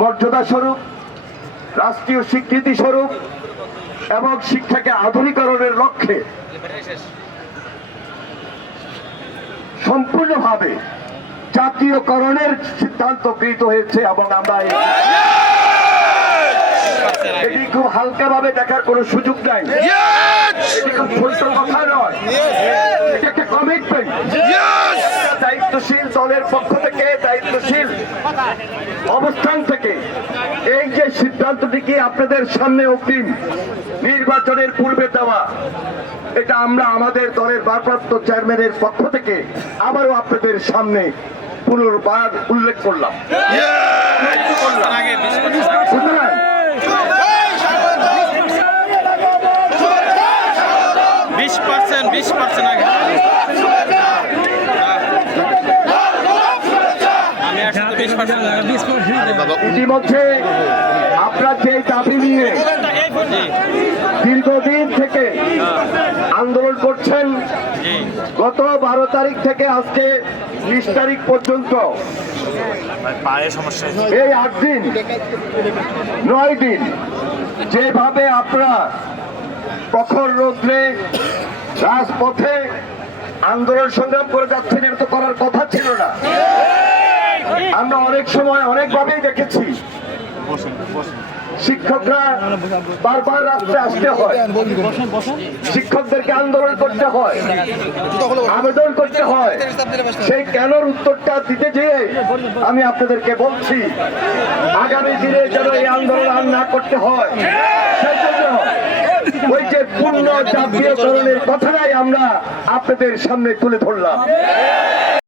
মর্যাদা স্বরূপ, রাষ্ট্রীয় স্বীকৃতি স্বরূপ এবং শিক্ষাকে আধুনিকরণের লক্ষ্যে সম্পূর্ণভাবে জাতীয়করণের সিদ্ধান্ত গৃহীত হয়েছে এবং আমরা এটি খুব হালকা ভাবে দেখার কোনো সুযোগ নাই। এটি খুব ছোট কথা নয়, এটি একটা কমিটমেন্ট। দায়িত্বশীল দলের পক্ষ থেকে, দায়িত্বশীল অবস্থান থেকে এই যে সিদ্ধান্তটিকে আপনাদের সামনে অগ্রিম নির্বাচনের পূর্বে দেওয়া, এটা আমরা আমাদের দলের ভারপ্রাপ্ত চেয়ারম্যানের পক্ষ থেকে আবারও আপনাদের সামনে পুনর্বার উল্লেখ করলাম। ইতিমধ্যে আপনার যে দাবি নিয়ে দীর্ঘদিন থেকে আন্দোলন করছেন, গত 12 তারিখ থেকে আজকে 20 তারিখ পর্যন্ত এই 8 দিন 9 দিন যেভাবে আপনারা প্রখর রৌদ্রে রাজপথে আন্দোলন সংগ্রাম করে যাচ্ছেন, এটা তো করার কথা ছিল না। আমরা অনেক সময় অনেকভাবেই দেখেছি শিক্ষকরা বারবার রাস্তায় আসতে হয়, শিক্ষকদেরকে আন্দোলন করতে হয়, আবেদন করতে হয়। সেই কেনর উত্তরটা দিতে যেয়ে আমি আপনাদেরকে বলছি, আগামী দিনে যেন এই আন্দোলন আর না করতে হয়, সেই জন্য ওই যে পূর্ণ জাতীয়করণের কথাটাই আমরা আপনাদের সামনে তুলে ধরলাম।